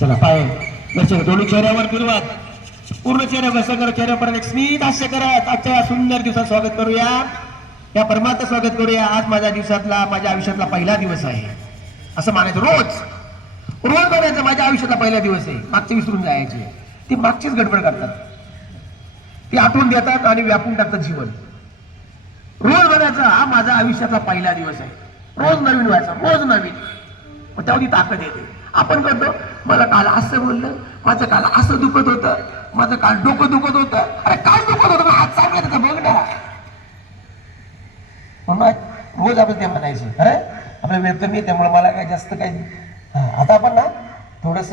चला पाय. दर्शक दोन्ही चेहऱ्यावर गुरुवात पूर्ण चेहऱ्या कसं चेहऱ्यापर्यंत एक स्मित हास्य करत आजच्या या सुंदर दिवसात स्वागत करूया. या परमार्थ स्वागत करूया. आज माझ्या दिवसातला माझ्या आयुष्यातला पहिला दिवस आहे. असं मानायचं रोज. रोज म्हणायचं माझ्या आयुष्यातला पहिला दिवस आहे. मागचे विसरून जायचे. ते मागचीच गडबड करतात. ते आठवून देतात आणि व्यापून टाकतात जीवन. रोज बनायचा हा माझा आयुष्यातला पहिला दिवस आहे. रोज नवीन व्हायचा. रोज नवीन. मग तेव्हा ताकद येते. आपण करतो. मला काल असं बोललं माझं काल असं दुखत होतं माझं काल डोकं दुखत होतं. अरे काय दुखत होतं? आज चांगलं त्याचा बघ ना. म्हणून रोज आपण ते म्हणायचं अरे आपल्या वेळ कमी त्यामुळे मला काय जास्त काही आता आपण ना थोडस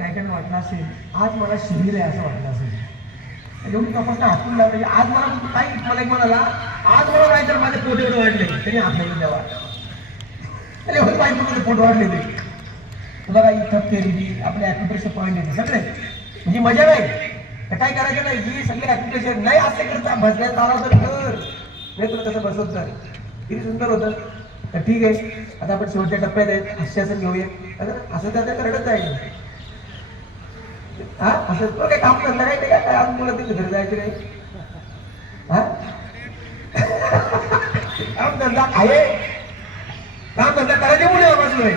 काय काय वाटलं असेल? आज मला शिबिर आहे असं वाटलं असेल. एवढी तपासणं हातून लावली आज मला काही मला एक म्हणाला आज मला नाही तर माझे पोट एवढे वाढले. त्यांनी हात लावून द्यावा अरे एवढे पाहिजे माझे पोट वाढले ते. तुला काही इथं केली आपले ॲक्युप्रेशर पॉईंट येते सगळे. म्हणजे मजा नाही. तर काय करायचं नाही? ही सगळी ॲक्युप्रेशर नाही असं करता बसण्यात आला तर. कर नाही तुला कसं बसवत तर? किती सुंदर होतं. तर ठीक आहे. आता आपण शेवटच्या टप्प्यात आहेत. हास्यासन घेऊया. असं असं रडत जायचं हा? असं तो काही काम करणार आहे ते काय? आज मुलं तिथे घरी जायचं नाही? काम धंदा आहे. काम धंदा करायचे मुले बाजू आहे.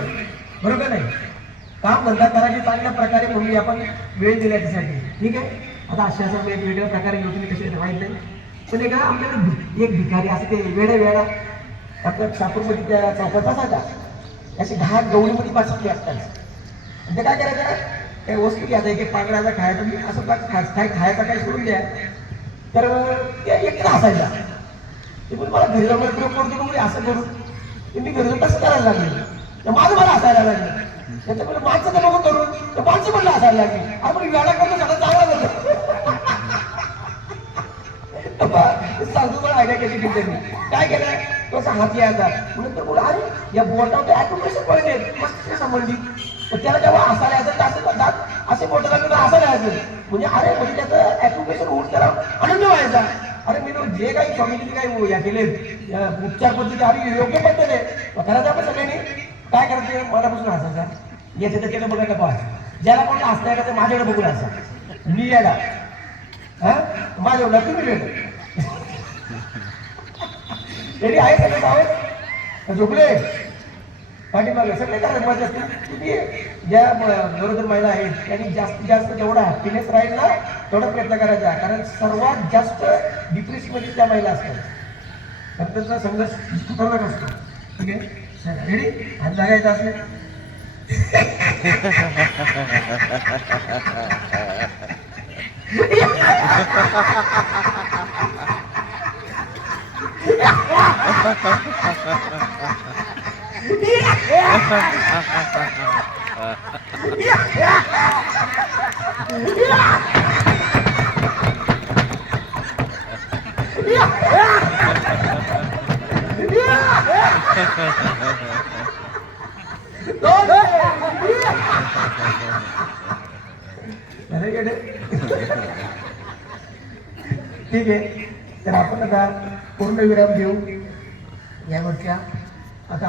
बरोबर नाही? काम धंदा करायचे चांगल्या प्रकारे मुली आपण वेळ दिला त्यासाठी. ठीक आहे? आता अशा असं वेगवेगळ्या प्रकारे घेऊन तुम्ही कसे माहीत नाही. पण एक आमच्याकडे एक भिकारी असं ते वेड्या वेळा आपल्या शापूरमध्ये त्या चौकात बसायचा. अशी दहा गवळीमध्ये बसली असतात ते काय करायचं? काही वस्तू घ्यायचा एक एक पाकडाचा खायचा मी असं काय खायचा काय सोडून द्या. तर ते एकटा हसायचा. ते पण मला घरी जाऊन प्रयोग करतो का म्हणजे असं करू ते मी घरी जाऊन तसं करायला लागले. माझं मला असायला लागलं. त्याच्यामुळे माझं तर नको करून तर माणसं पण असायला लागली. आपण वेळा करतो सगळं चांगला करतो सांगतो मला आयडिया केली की त्यांनी काय केलं? तो हात यायचा म्हणून तर बोला अरे या बोटावर ऍक्युप्रेशर पॉईंट आहेत मस्त संबंधित. तर त्याला जेव्हा असायला यायचं असं दात असे बोटाला असं राहायचं. म्हणजे अरे म्हणजे त्याचं ऍक्युप्रेशर होऊन त्याला आनंद व्हायचा. अरे मी जे काही स्वामीजीने काही या केले उपचार पद्धती आम्ही योग्य पद्धत आहे करायचं आपण सगळ्यांनी काय करायचं मनापासून हसायचा. याचं तर केलं बघायला पाहायचं ज्याला कोण हसता का ते माझ्याकडे बघून असा मी याला हा? माझ्या तुम्ही वेळ आहे सगळे सावध झोपले? पाठीमागे सगळे कारण माझ्या तुम्ही ज्या गरोदर महिला आहेत त्यांनी जास्तीत जास्त जेवढा हॅपीनेस राहील ना तेवढा प्रयत्न करायचा. कारण सर्वात जास्त डिप्रेशनमध्ये त्या महिला असतात तर त्यांचा संघर्ष खतरनाक असतो. ठीक आहे रेडी हात जागायचा असले. ha ठीक आहे. तर आपण आता पूर्ण विराम देऊ या गोष्टी.